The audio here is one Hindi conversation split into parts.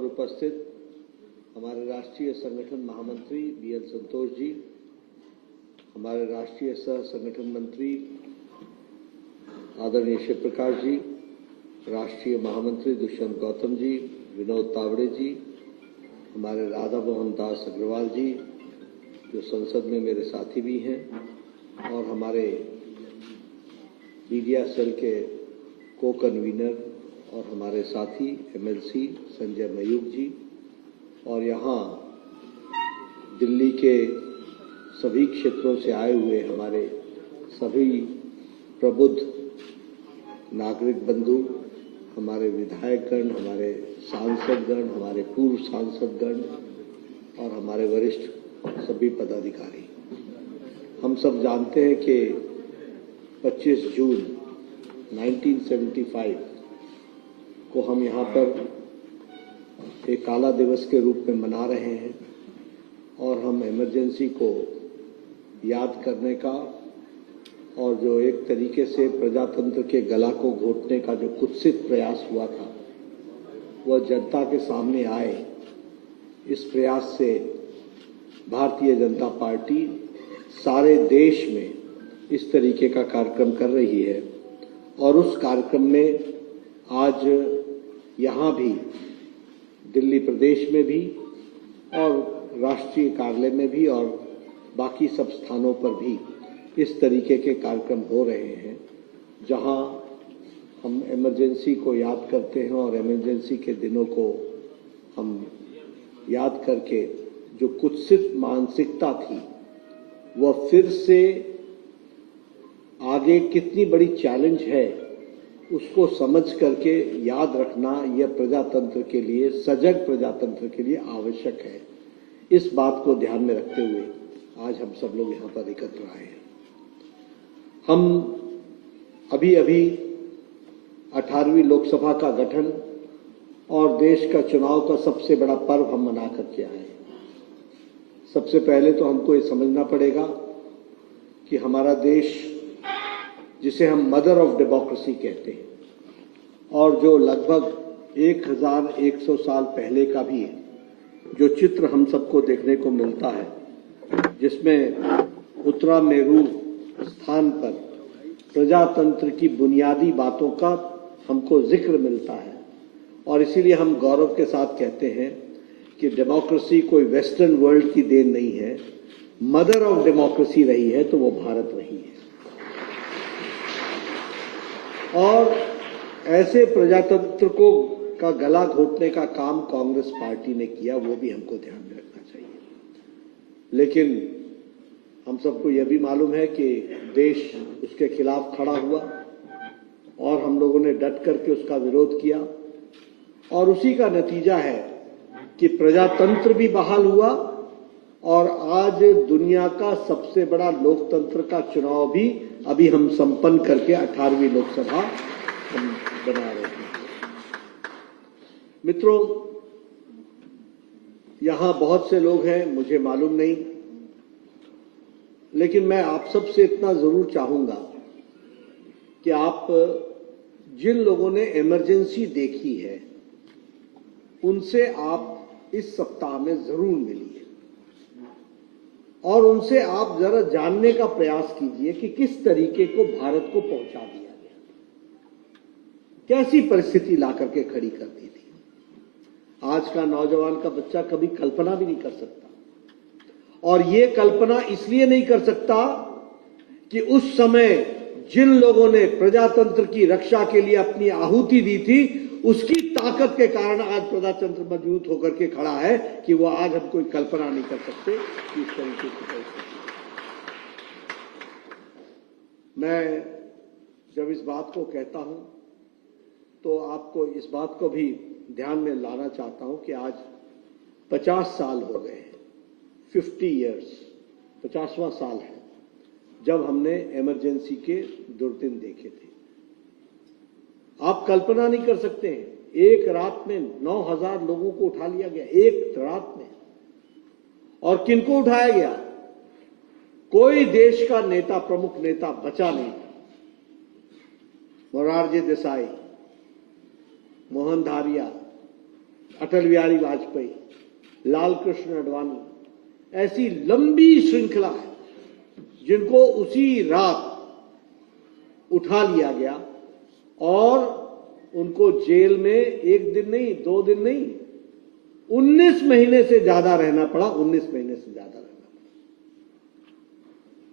पर उपस्थित हमारे राष्ट्रीय संगठन महामंत्री BL संतोष जी, हमारे राष्ट्रीय सह संगठन मंत्री आदरणीय शिव प्रकाश जी, राष्ट्रीय महामंत्री दुष्यंत गौतम जी, विनोद तावड़े जी, हमारे राधा मोहन दास अग्रवाल जी जो संसद में मेरे साथी भी हैं, और हमारे मीडिया सेल के को कन्वीनर और हमारे साथी MLC संजय मयूख जी, और यहाँ दिल्ली के सभी क्षेत्रों से आए हुए हमारे सभी प्रबुद्ध नागरिक बंधु, हमारे विधायकगण, हमारे सांसदगण, हमारे पूर्व सांसदगण और हमारे वरिष्ठ सभी पदाधिकारी। हम सब जानते हैं कि 25 जून 1975 को हम यहाँ पर एक काला दिवस के रूप में मना रहे हैं, और हम इमरजेंसी को याद करने का और जो एक तरीके से प्रजातंत्र के गला को घोटने का जो कुत्सित प्रयास हुआ था वह जनता के सामने आए, इस प्रयास से भारतीय जनता पार्टी सारे देश में इस तरीके का कार्यक्रम कर रही है। और उस कार्यक्रम में आज यहाँ भी दिल्ली प्रदेश में भी और राष्ट्रीय कार्यालय में भी और बाकी सब स्थानों पर भी इस तरीके के कार्यक्रम हो रहे हैं, जहां हम इमरजेंसी को याद करते हैं और इमरजेंसी के दिनों को हम याद करके जो कुत्सित मानसिकता थी वह फिर से आगे कितनी बड़ी चैलेंज है उसको समझ करके याद रखना यह प्रजातंत्र के लिए, सजग प्रजातंत्र के लिए आवश्यक है। इस बात को ध्यान में रखते हुए आज हम सब लोग यहाँ पर एकत्र आए हैं। हम अभी 18वीं लोकसभा का गठन और देश का चुनाव का सबसे बड़ा पर्व हम मना करके आए हैं। सबसे पहले तो हमको ये समझना पड़ेगा कि हमारा देश, जिसे हम मदर ऑफ डेमोक्रेसी कहते हैं, और जो लगभग 1100 साल पहले का भी जो चित्र हम सबको देखने को मिलता है, जिसमें उत्तरा मेरू स्थान पर प्रजातंत्र की बुनियादी बातों का हमको जिक्र मिलता है, और इसीलिए हम गौरव के साथ कहते हैं कि डेमोक्रेसी कोई वेस्टर्न वर्ल्ड की देन नहीं है, मदर ऑफ डेमोक्रेसी रही है तो वो भारत रही है। और ऐसे प्रजातंत्र को का गला घोटने का काम कांग्रेस पार्टी ने किया, वो भी हमको ध्यान में रखना चाहिए। लेकिन हम सबको यह भी मालूम है कि देश उसके खिलाफ खड़ा हुआ और हम लोगों ने डट करके उसका विरोध किया, और उसी का नतीजा है कि प्रजातंत्र भी बहाल हुआ और आज दुनिया का सबसे बड़ा लोकतंत्र का चुनाव भी अभी हम संपन्न करके 18वीं लोकसभा हम बना रहे हैं। मित्रों, यहां बहुत से लोग हैं, मुझे मालूम नहीं, लेकिन मैं आप सबसे इतना जरूर चाहूंगा कि आप जिन लोगों ने इमरजेंसी देखी है उनसे आप इस सप्ताह में जरूर मिलिए और उनसे आप जरा जानने का प्रयास कीजिए कि किस तरीके को भारत को पहुंचा दिया गया, कैसी परिस्थिति ला करके खड़ी कर दी थी। आज का नौजवान का बच्चा कभी कल्पना भी नहीं कर सकता, और ये कल्पना इसलिए नहीं कर सकता कि उस समय जिन लोगों ने प्रजातंत्र की रक्षा के लिए अपनी आहुति दी थी उसकी ताकत के कारण आज प्रजातंत्र मजबूत होकर के खड़ा है, कि वो आज हम कोई कल्पना नहीं कर सकते कि इस तरीके की परिस्थिति। मैं जब इस बात को कहता हूं तो आपको इस बात को भी ध्यान में लाना चाहता हूं कि आज 50 साल हो गए हैं, 50 इयर्स, 50वां साल है जब हमने इमरजेंसी के दुर्दिन देखे थे। आप कल्पना नहीं कर सकते हैं, एक रात में 9000 लोगों को उठा लिया गया, एक रात में। और किनको उठाया गया? कोई देश का नेता, प्रमुख नेता बचा नहीं। मोरारजी देसाई, मोहन धारिया, अटल बिहारी वाजपेयी, लाल कृष्ण आडवाणी, ऐसी लंबी श्रृंखला है जिनको उसी रात उठा लिया गया और उनको जेल में 1 दिन नहीं, 2 दिन नहीं, 19 महीने से ज्यादा रहना पड़ा। 19 महीने से ज्यादा रहना पड़ा।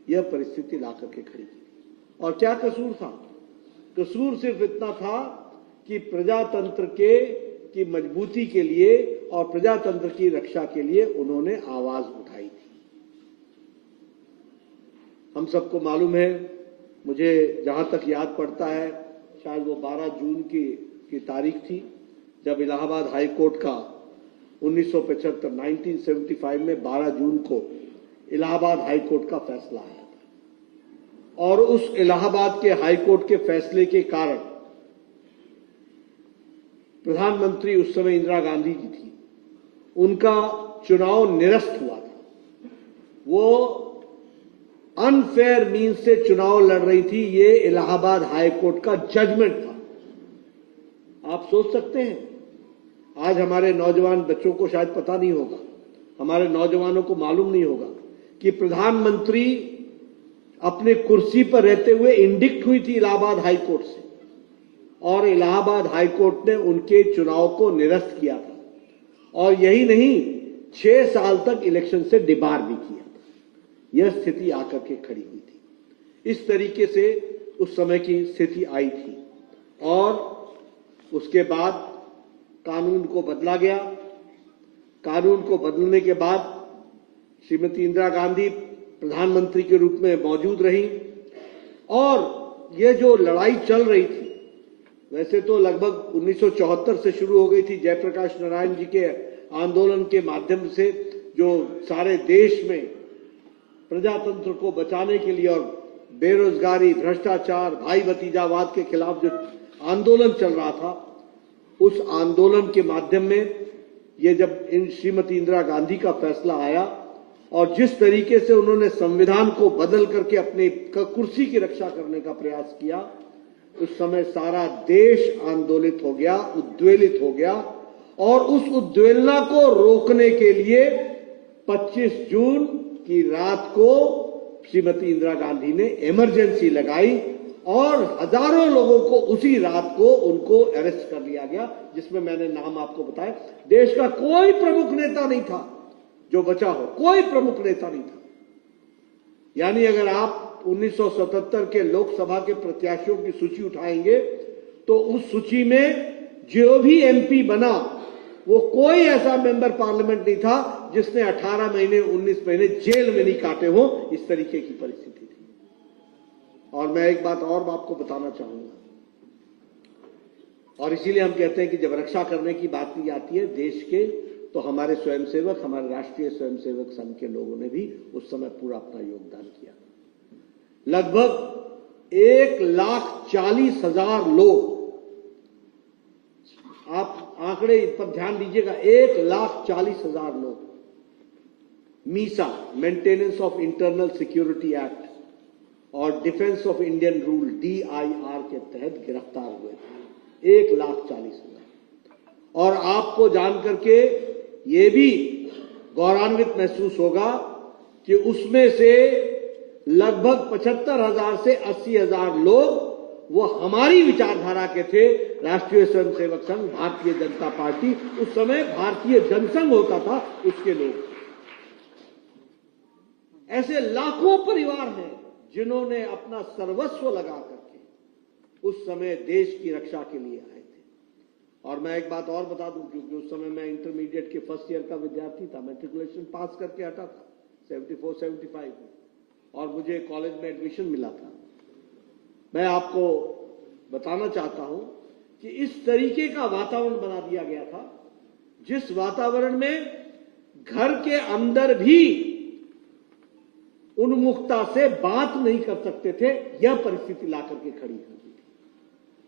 यह परिस्थिति ला करके खड़ी की। और क्या कसूर था? कसूर सिर्फ इतना था कि प्रजातंत्र की मजबूती के लिए और प्रजातंत्र की रक्षा के लिए उन्होंने आवाज उठाई थी। हम सबको मालूम है, मुझे जहां तक याद पड़ता है, शायद वो 12 जून की तारीख थी जब इलाहाबाद हाई कोर्ट का 1975 में 12 जून को इलाहाबाद हाई कोर्ट का फैसला आया था। और उस इलाहाबाद के हाई कोर्ट के फैसले के कारण प्रधानमंत्री उस समय इंदिरा गांधी जी थी, उनका चुनाव निरस्त हुआ था। वो अनफेयर मीन्स से चुनाव लड़ रही थी। ये इलाहाबाद हाई कोर्ट का जजमेंट था। आप सोच सकते हैं, आज हमारे नौजवान बच्चों को शायद पता नहीं होगा, हमारे नौजवानों को मालूम नहीं होगा कि प्रधानमंत्री अपने कुर्सी पर रहते हुए इंडिक्ट हुई थी इलाहाबाद हाई कोर्ट से, और इलाहाबाद हाई कोर्ट ने उनके चुनाव को निरस्त किया था। और यही नहीं, 6 साल तक इलेक्शन से डिबार भी किया था। यह स्थिति आकर के खड़ी हुई थी। इस तरीके से उस समय की स्थिति आई थी। और उसके बाद कानून को बदला गया। कानून को बदलने के बाद श्रीमती इंदिरा गांधी प्रधानमंत्री के रूप में मौजूद रही। और यह जो लड़ाई चल रही थी, वैसे तो लगभग 1974 से शुरू हो गई थी, जयप्रकाश नारायण जी के आंदोलन के माध्यम से, जो सारे देश में प्रजातंत्र को बचाने के लिए और बेरोजगारी, भ्रष्टाचार, भाई भतीजावाद के खिलाफ जो आंदोलन चल रहा था, उस आंदोलन के माध्यम में ये जब श्रीमती इंदिरा गांधी का फैसला आया और जिस तरीके से उन्होंने संविधान को बदल करके अपनी कुर्सी की रक्षा करने का प्रयास किया, उस समय सारा देश आंदोलित हो गया, उद्वेलित हो गया। और उस उद्वेलना को रोकने के लिए 25 जून की रात को श्रीमती इंदिरा गांधी ने इमरजेंसी लगाई और हजारों लोगों को उसी रात को उनको अरेस्ट कर लिया गया, जिसमें मैंने नाम आपको बताया। देश का कोई प्रमुख नेता नहीं था जो बचा हो, कोई प्रमुख नेता नहीं था। यानी अगर आप 1977 के लोकसभा के प्रत्याशियों की सूची उठाएंगे तो उस सूची में जो भी एमपी बना वो कोई ऐसा मेंबर पार्लियामेंट नहीं था जिसने 18 महीने 19 महीने जेल में नहीं काटे हो। इस तरीके की परिस्थिति थी। और मैं एक बात और आपको बताना चाहूंगा, और इसीलिए हम कहते हैं कि जब रक्षा करने की बात की जाती है देश के, तो हमारे स्वयंसेवक, हमारे राष्ट्रीय स्वयंसेवक संघ के लोगों ने भी उस समय पूरा अपना योगदान किया। लगभग 1,40,000 लोग, आप आंकड़े पर ध्यान दीजिएगा, 1,40,000 लोग MISA, maintenance of internal security act और defence of Indian rule DIR के तहत गिरफ्तार हुए थे। 1,40,000। और आपको जान करके ये भी गौरवान्वित महसूस होगा कि उसमें से लगभग 75,000 से 80,000 लोग वो हमारी विचारधारा के थे। राष्ट्रीय स्वयंसेवक संघ, भारतीय जनता पार्टी, उस समय भारतीय जनसंघ होता था, उसके लोग। ऐसे लाखों परिवार हैं जिन्होंने अपना सर्वस्व लगा करके उस समय देश की रक्षा के लिए आए थे। और मैं एक बात और बता दूं, क्योंकि उस समय मैं इंटरमीडिएट के फर्स्ट ईयर का विद्यार्थी था, मैट्रिकुलेशन पास करके हटा था 74-75 में, और मुझे कॉलेज में एडमिशन मिला था। मैं आपको बताना चाहता हूं कि इस तरीके का वातावरण बना दिया गया था, जिस वातावरण में घर के अंदर भी उन्मुखता से बात नहीं कर सकते थे। यह परिस्थिति लाकर के खड़ी होती थी।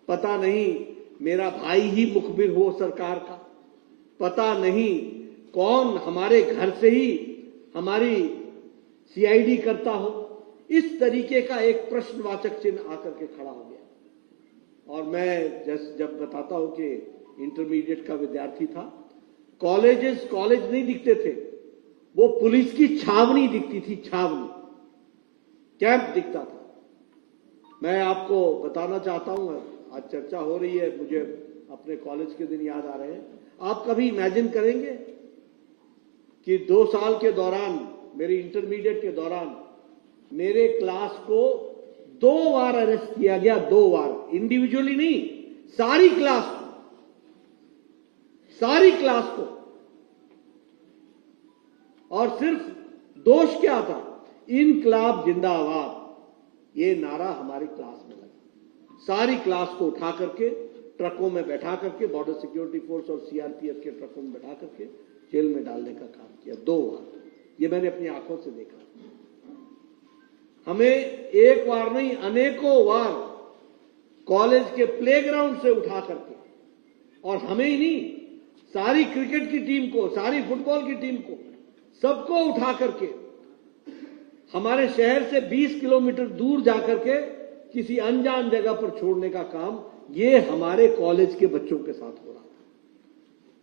पता नहीं मेरा भाई ही मुखबिर हो सरकार का, पता नहीं कौन हमारे घर से ही हमारी CID करता हो। इस तरीके का एक प्रश्नवाचक चिन्ह आकर के खड़ा हो गया। और मैं जब बताता हूं कि इंटरमीडिएट का विद्यार्थी था, कॉलेजेस कॉलेज नहीं दिखते थे, वो पुलिस की छावनी दिखती थी, छावनी, कैंप दिखता था। मैं आपको बताना चाहता हूं, आज चर्चा हो रही है, मुझे अपने कॉलेज के दिन याद आ रहे हैं। आप कभी इमेजिन करेंगे कि 2 साल के दौरान, मेरी इंटरमीडिएट के दौरान, मेरे क्लास को 2 बार अरेस्ट किया गया, 2 बार, इंडिविजुअली नहीं, सारी क्लास को। और सिर्फ दोष क्या था? इनकलाब जिंदाबाद, ये नारा हमारी क्लास में लगा। सारी क्लास को उठा करके ट्रकों में बैठा करके, बॉर्डर सिक्योरिटी फोर्स और सीआरपीएफ के ट्रकों में बैठा करके जेल में डालने का काम किया, 2 बार। ये मैंने अपनी आंखों से देखा। हमें एक बार नहीं, अनेकों बार कॉलेज के प्लेग्राउंड से उठा करके, और हमें ही नहीं, सारी क्रिकेट की टीम को, सारी फुटबॉल की टीम को, सबको उठा करके हमारे शहर से 20 किलोमीटर दूर जाकर के किसी अनजान जगह पर छोड़ने का काम ये हमारे कॉलेज के बच्चों के साथ हो रहा था,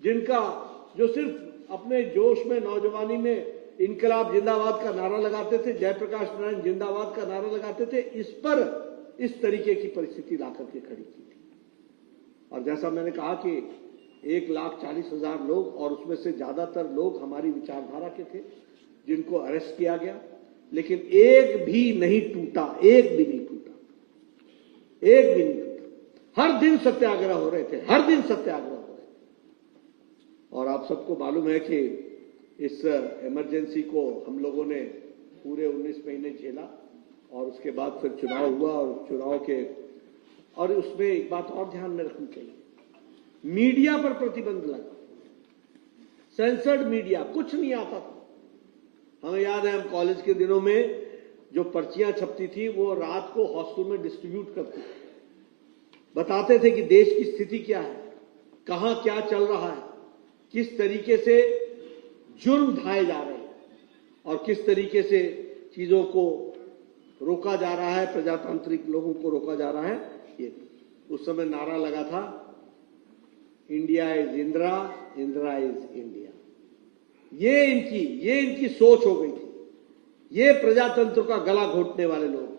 जिनका जो सिर्फ अपने जोश में, नौजवानी में इनकलाब जिंदाबाद का नारा लगाते थे, जयप्रकाश नारायण जिंदाबाद का नारा लगाते थे, इस पर इस तरीके की परिस्थिति लाकर के खड़ी की थी। और जैसा मैंने कहा कि 1,40,000 लोग, और उसमें से ज्यादातर लोग हमारी विचारधारा के थे, जिनको अरेस्ट किया गया, लेकिन एक भी नहीं टूटा, एक भी नहीं टूटा। हर दिन सत्याग्रह हो रहे थे, हर दिन सत्याग्रह हो रहे थे। और आप सबको मालूम है कि इस इमरजेंसी को हम लोगों ने पूरे 19 महीने झेला, और उसके बाद फिर चुनाव हुआ, और चुनाव के, और उसमें एक बात और ध्यान में रखनी चाहिए, मीडिया पर प्रतिबंध लगा, सेंसर्ड मीडिया, कुछ नहीं आता था। हमें याद है, हम कॉलेज के दिनों में जो पर्चियां छपती थी वो रात को हॉस्टल में डिस्ट्रीब्यूट करते थे, बताते थे कि देश की स्थिति क्या है, कहां क्या चल रहा है, किस तरीके से जुर्म ढाए जा रहे हैं, और किस तरीके से चीजों को रोका जा रहा है, प्रजातांत्रिक लोगों को रोका जा रहा है। ये उस समय नारा लगा था, India is Indira, Indira is India. ये इनकी सोच हो गई थी, ये प्रजातंत्र का गला घोटने वाले लोग।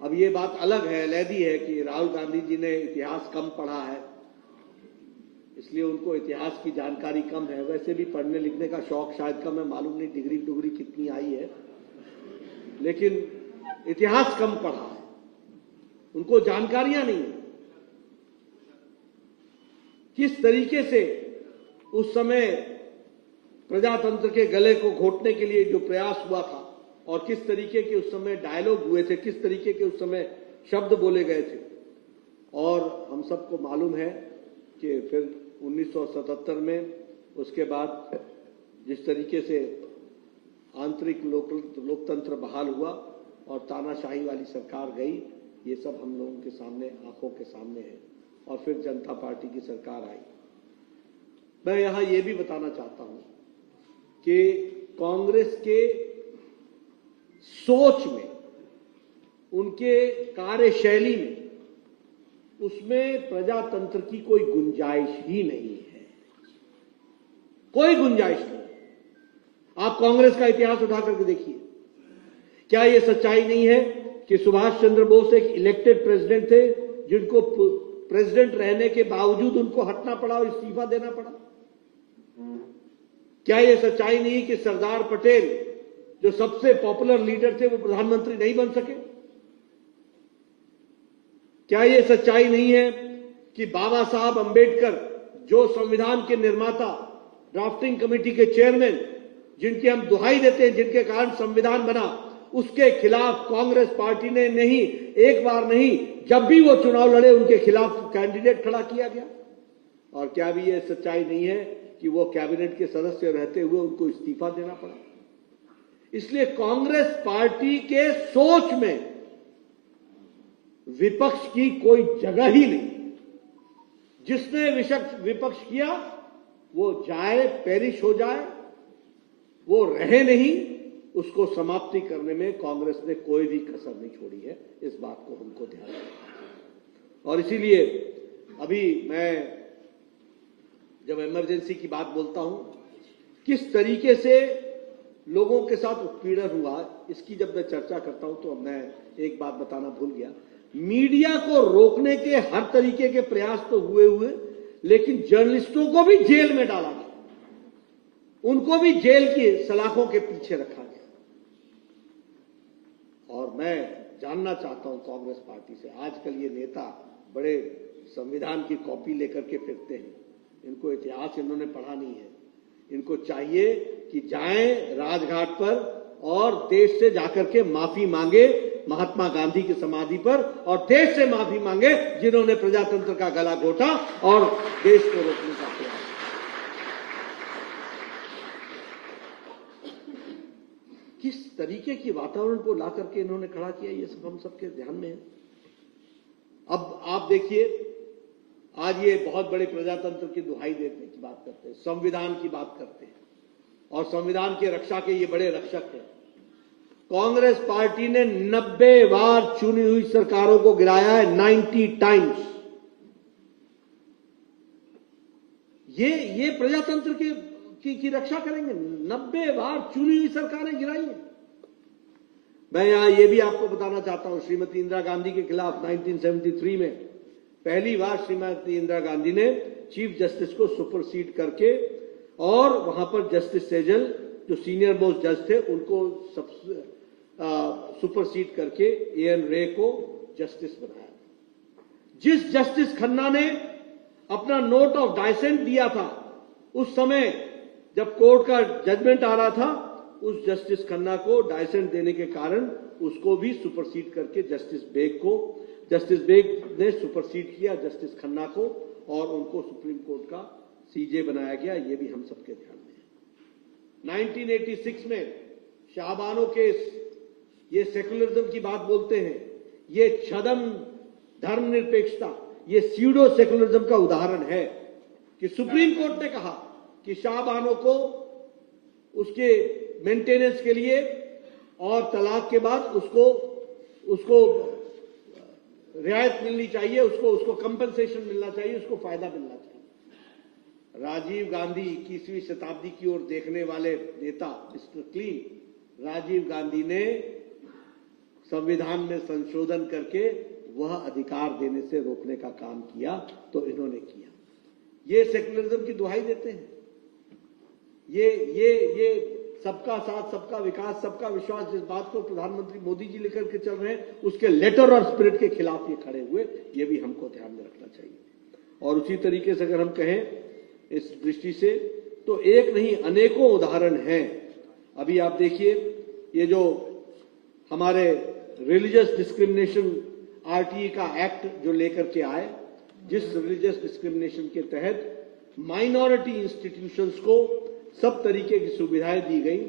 अब ये बात अलग है, अलहदी है कि राहुल गांधी जी ने इतिहास कम पढ़ा है, इसलिए उनको इतिहास की जानकारी कम है। वैसे भी पढ़ने लिखने का शौक शायद कम है, मालूम नहीं डिग्री कितनी आई है, लेकिन इतिहास कम पढ़ा है, उनको जानकारियां नहीं है किस तरीके से उस समय प्रजातंत्र के गले को घोटने के लिए जो प्रयास हुआ था, और किस तरीके के उस समय डायलॉग हुए थे, किस तरीके के उस समय शब्द बोले गए थे। और हम सबको मालूम है कि फिर 1977 में उसके बाद जिस तरीके से आंतरिक लोकतंत्र बहाल हुआ और तानाशाही वाली सरकार गई, ये सब हम लोगों के सामने, आंखों के सामने है। और फिर जनता पार्टी की सरकार आई। मैं यहां ये भी बताना चाहता हूं कि कांग्रेस के सोच में, उनके कार्यशैली में, उसमें प्रजातंत्र की कोई गुंजाइश ही नहीं है, कोई गुंजाइश नहीं। आप कांग्रेस का इतिहास उठा करके देखिए, क्या यह सच्चाई नहीं है कि सुभाष चंद्र बोस एक इलेक्टेड प्रेसिडेंट थे, जिनको प्रेसिडेंट रहने के बावजूद उनको हटना पड़ा और इस्तीफा देना पड़ा? क्या यह सच्चाई नहीं कि सरदार पटेल, जो सबसे पॉपुलर लीडर थे, वो प्रधानमंत्री नहीं बन सके? क्या यह सच्चाई नहीं है कि बाबा साहब अंबेडकर, जो संविधान के निर्माता, ड्राफ्टिंग कमेटी के चेयरमैन, जिनकी हम दुहाई देते हैं, जिनके कारण संविधान बना, उसके खिलाफ कांग्रेस पार्टी ने नहीं, एक बार नहीं, जब भी वो चुनाव लड़े उनके खिलाफ कैंडिडेट खड़ा किया गया? और क्या भी यह सच्चाई नहीं है कि वो कैबिनेट के सदस्य रहते हुए उनको इस्तीफा देना पड़ा? इसलिए कांग्रेस पार्टी के सोच में विपक्ष की कोई जगह ही नहीं। जिसने विपक्ष किया वो जाए, पेरिश हो जाए, वो रहे नहीं, उसको समाप्ति करने में कांग्रेस ने कोई भी कसर नहीं छोड़ी है। इस बात को हमको ध्यान रखना। और इसीलिए अभी मैं जब इमरजेंसी की बात बोलता हूं, किस तरीके से लोगों के साथ उत्पीड़न हुआ, इसकी जब मैं चर्चा करता हूं तो अब मैं एक बात बताना भूल गया। मीडिया को रोकने के हर तरीके के प्रयास तो हुए, लेकिन जर्नलिस्टों को भी जेल में डाला गया, उनको भी जेल की सलाखों के पीछे रखा गया। और मैं जानना चाहता हूं कांग्रेस पार्टी से, आजकल ये नेता बड़े संविधान की कॉपी लेकर के फिरते हैं, इनको इतिहास इन्होंने पढ़ा नहीं है। इनको चाहिए कि जाएं राजघाट पर और देश से जाकर के माफी मांगे महात्मा गांधी की समाधि पर, और देश से माफी मांगे जिन्होंने प्रजातंत्र का गला घोटा और देश को रोकने का प्रयास। किस तरीके की वातावरण को ला करके इन्होंने खड़ा किया, ये सब हम सबके ध्यान में है। अब आप देखिए, आज ये बहुत बड़े प्रजातंत्र की दुहाई देने की बात करते हैं, संविधान की बात करते हैं, और संविधान की रक्षा के ये बड़े रक्षक हैं। कांग्रेस पार्टी ने 90 बार चुनी हुई सरकारों को गिराया है, 90 टाइम्स। ये प्रजातंत्र की रक्षा करेंगे? 90 बार चुनी हुई सरकारें गिराई हैं। मैं यहां ये भी आपको बताना चाहता हूं, श्रीमती इंदिरा गांधी के खिलाफ 1973 में पहली बार श्रीमती इंदिरा गांधी ने चीफ जस्टिस को सुपरसीड करके, और वहां पर जस्टिस सेजल जो सीनियर मोस्ट जज थे उनको सुपरसीड करके एएन रे को जस्टिस बनाया। जिस जस्टिस खन्ना ने अपना नोट ऑफ डाइसेंट दिया था, उस समय जब कोर्ट का जजमेंट आ रहा था, उस जस्टिस खन्ना को डाइसेंट देने के कारण उसको भी सुपरसीड करके जस्टिस बेग ने सुपरसीड किया जस्टिस खन्ना को, और उनको सुप्रीम कोर्ट का सीजे बनाया गया। ये भी हम सबके ध्यान में है। 1986 में शाहबानो केस, ये सेकुलरिज्म की बात बोलते हैं, ये छदम धर्मनिरपेक्षता, ये स्यूडो सेकुलरिज्म का उदाहरण है कि सुप्रीम कोर्ट ने कहा कि शाहबानो को उसके मेंटेनेंस के लिए और तलाक के बाद उसको रियायत मिलनी चाहिए, उसको कंपनसेशन मिलना चाहिए, उसको फायदा मिलना चाहिए। राजीव गांधी, 21वीं शताब्दी की ओर देखने वाले नेता मिस्टर क्लीन राजीव गांधी ने संविधान में संशोधन करके वह अधिकार देने से रोकने का काम किया, तो इन्होंने किया। ये सेकुलरिज्म की दुहाई देते हैं। ये सबका साथ, सबका विकास, सबका विश्वास, जिस बात को प्रधानमंत्री मोदी जी लेकर के चल रहे हैं, उसके लेटर और स्पिरिट के खिलाफ ये खड़े हुए, ये भी हमको ध्यान में रखना चाहिए। और उसी तरीके से अगर हम कहें इस दृष्टि से, तो एक नहीं अनेकों उदाहरण हैं। अभी आप देखिए, ये जो हमारे रिलीजियस डिस्क्रिमिनेशन आरटीई का एक्ट जो लेकर के आए, जिस रिलीजियस डिस्क्रिमिनेशन के तहत माइनॉरिटी इंस्टीट्यूशंस को सब तरीके की सुविधाएं दी गई,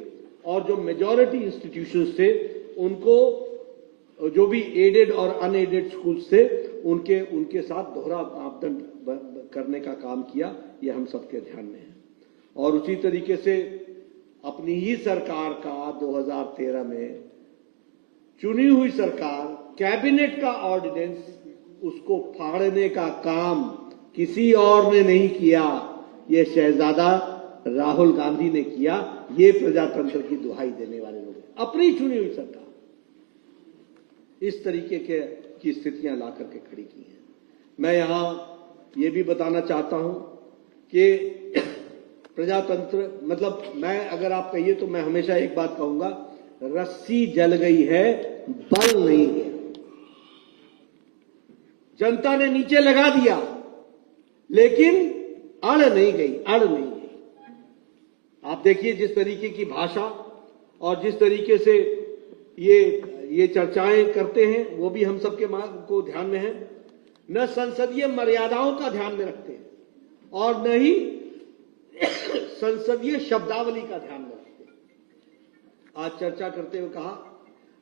और जो मेजॉरिटी इंस्टीट्यूशंस थे उनको, जो भी एडेड और अनएडेड स्कूल्स थे, उनके साथ दोहरा मापदंड करने का काम किया। ये हम सबके ध्यान में है। और उसी तरीके से अपनी ही सरकार का 2013 में चुनी हुई सरकार, कैबिनेट का ऑर्डिनेंस, उसको फाड़ने का काम किसी और ने नहीं किया, ये शहजादा राहुल गांधी ने किया। ये प्रजातंत्र की दुहाई देने वाले लोग, अपनी चुनी हुई सरकार इस तरीके की स्थितियां ला करके खड़ी की हैं। मैं यहां ये भी बताना चाहता हूं कि प्रजातंत्र, मतलब मैं, अगर आप कहिए तो मैं हमेशा एक बात कहूंगा, रस्सी जल गई है, बल नहीं गया। जनता ने नीचे लगा दिया, लेकिन अड़ नहीं गई। आप देखिए जिस तरीके की भाषा और जिस तरीके से ये चर्चाएं करते हैं, वो भी हम सबके को ध्यान में है। न संसदीय मर्यादाओं का ध्यान में रखते हैं, और न ही संसदीय शब्दावली का ध्यान में रखते हैं। आज चर्चा करते हुए कहा,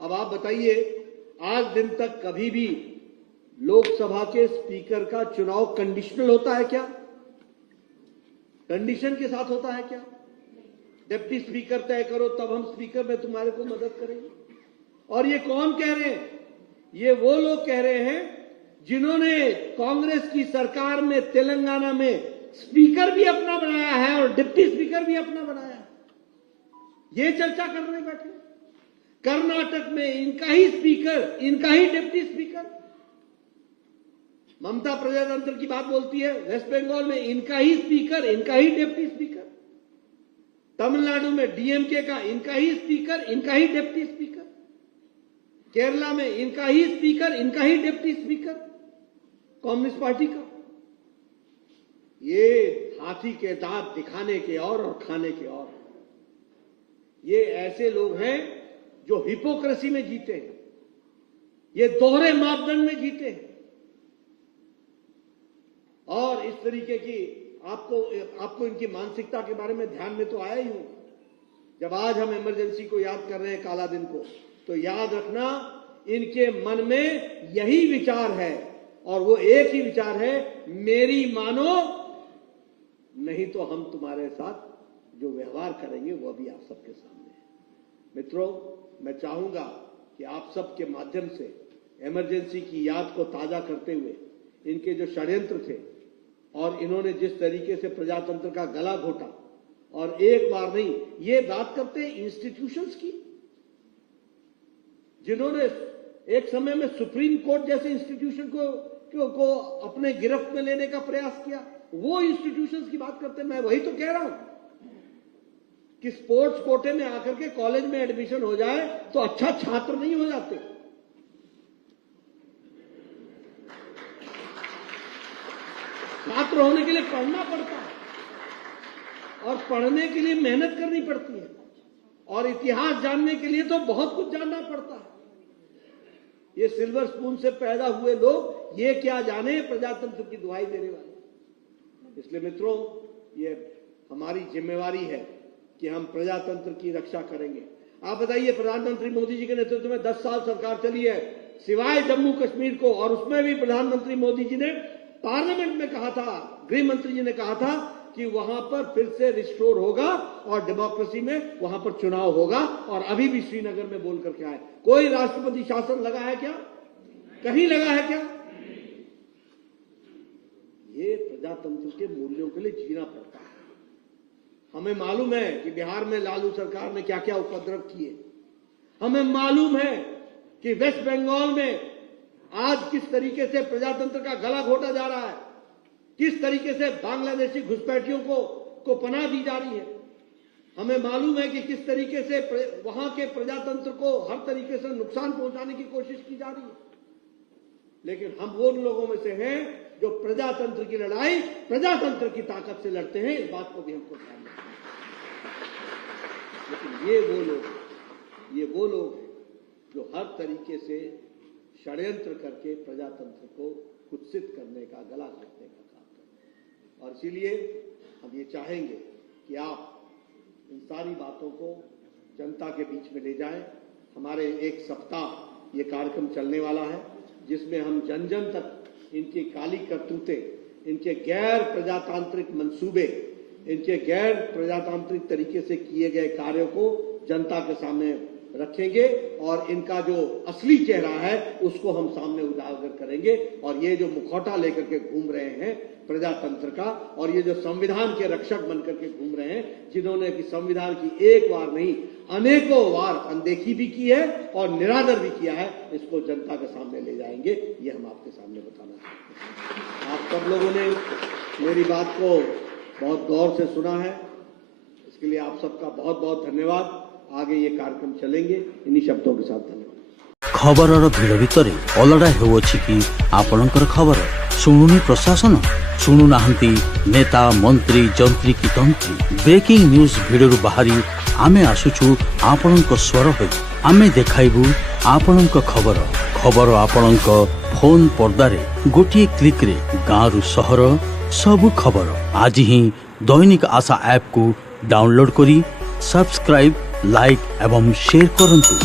अब आप बताइए, आज दिन तक कभी भी लोकसभा के स्पीकर का चुनाव कंडीशनल होता है क्या? कंडीशन के साथ होता है क्या? डिप्टी स्पीकर तय करो, तब हम स्पीकर में तुम्हारे को मदद करेंगे। और ये कौन कह रहे हैं? ये वो लोग कह रहे हैं जिन्होंने कांग्रेस की सरकार में तेलंगाना में स्पीकर भी अपना बनाया है और डिप्टी स्पीकर भी अपना बनाया है। ये चर्चा करने बैठे। कर्नाटक में इनका ही स्पीकर, इनका ही डिप्टी स्पीकर। ममता प्रजातंत्र की बात बोलती है, वेस्ट बंगाल में इनका ही स्पीकर, इनका ही डिप्टी स्पीकर। तमिलनाडु में डीएमके का इनका ही स्पीकर, इनका ही डिप्टी स्पीकर। केरला में इनका ही स्पीकर, इनका ही डिप्टी स्पीकर कम्युनिस्ट पार्टी का। ये हाथी के दांत दिखाने के और खाने के और। ये ऐसे लोग हैं जो हिपोक्रेसी में जीते हैं, ये दोहरे मापदंड में जीते हैं। और इस तरीके की आपको इनकी मानसिकता के बारे में ध्यान में तो आया ही होगा। जब आज हम इमरजेंसी को याद कर रहे हैं, काला दिन को, तो याद रखना इनके मन में यही विचार है और वो एक ही विचार है, मेरी मानो नहीं तो हम तुम्हारे साथ जो व्यवहार करेंगे वो भी आप सबके सामने है। मित्रों, मैं चाहूंगा कि आप सबके माध्यम से इमरजेंसी की याद को ताजा करते हुए इनके जो षड्यंत्र थे और इन्होंने जिस तरीके से प्रजातंत्र का गला घोटा, और एक बार नहीं, ये बात करते हैं इंस्टीट्यूशंस की, जिन्होंने एक समय में सुप्रीम कोर्ट जैसे इंस्टीट्यूशन को अपने गिरफ्त में लेने का प्रयास किया, वो इंस्टीट्यूशंस की बात करते हैं। मैं वही तो कह रहा हूं कि स्पोर्ट्स कोटे में आकर के कॉलेज में एडमिशन हो जाए तो अच्छा छात्र नहीं हो जाते। छात्र होने के लिए पढ़ना पड़ता है और पढ़ने के लिए मेहनत करनी पड़ती है और इतिहास जानने के लिए तो बहुत कुछ जानना पड़ता है। ये सिल्वर स्पून से पैदा हुए लोग ये क्या जाने प्रजातंत्र की दुहाई देने वाले। इसलिए मित्रों, ये हमारी जिम्मेवारी है कि हम प्रजातंत्र की रक्षा करेंगे। आप बताइए, प्रधानमंत्री मोदी जी के नेतृत्व में 10 साल सरकार चली है, सिवाय जम्मू कश्मीर को, और उसमें भी प्रधानमंत्री मोदी जी ने पार्लियामेंट में कहा था, गृह मंत्री जी ने कहा था कि वहां पर फिर से रिस्टोर होगा और डेमोक्रेसी में वहां पर चुनाव होगा। और अभी भी श्रीनगर में बोल करके आए। कोई राष्ट्रपति शासन लगा है क्या? कहीं लगा है क्या? ये प्रजातंत्र के मूल्यों के लिए जीना पड़ता है। हमें मालूम है कि बिहार में लालू सरकार ने क्या क्या उपद्रव किए। हमें मालूम है कि वेस्ट बंगाल में आज किस तरीके से प्रजातंत्र का गला घोटा जा रहा है, किस तरीके से बांग्लादेशी घुसपैठियों को पनाह दी जा रही है। हमें मालूम है कि किस तरीके से वहां के प्रजातंत्र को हर तरीके से नुकसान पहुंचाने की कोशिश की जा रही है। लेकिन हम वो लोगों में से हैं जो प्रजातंत्र की लड़ाई प्रजातंत्र की ताकत से लड़ते हैं। इस बात को भी हमको ध्यान रखना है। लेकिन ये वो लोग हैं जो हर तरीके से षड्यंत्र करके प्रजातंत्र को कुत्सित करने का, गला घोटने का काम करते हैं। और इसीलिए हम ये चाहेंगे कि आप इन सारी बातों को जनता के बीच में ले जाएं। हमारे एक सप्ताह ये कार्यक्रम चलने वाला है, जिसमें हम जन जन तक इनकी काली करतूतें, इनके गैर प्रजातांत्रिक मंसूबे, इनके गैर प्रजातांत्रिक तरीके से किए गए कार्यों को जनता के सामने रखेंगे और इनका जो असली चेहरा है उसको हम सामने उजागर करेंगे। और ये जो मुखौटा लेकर के घूम रहे हैं प्रजातंत्र का, और ये जो संविधान के रक्षक बनकर के घूम रहे हैं, जिन्होंने कि संविधान की एक बार नहीं अनेकों बार अनदेखी भी की है और निरादर भी किया है, इसको जनता के सामने ले जाएंगे। ये हम आपके सामने बताना चाहते हैं। आप सब लोगों ने मेरी बात को बहुत गौर से सुना है, इसके लिए आप सबका बहुत बहुत धन्यवाद। आगे ये कार्यक्रम चलेंगे। इन्हीं शब्दों के साथ धन्यवाद। खबरर भिड़ भितर अलड़ा होउछि कि आपणकर खबर शुणुनी प्रशासन, शुणु नाहंती नेता मंत्री जंत्री की तंत्री। ब्रेकिंग न्यूज भिडर बाहरी आमे आसुछु आपणक स्वर होई। आमे देखाइबु आपणक खबर। खबर आपणक फोन पर्दारे गोटिए क्लिक रे गाँव सहर सबु खबर। आज ही दैनिक आशा ऐप को डाउनलोड करी सब्सक्राइब, लाइक एवं शेयर करंतु।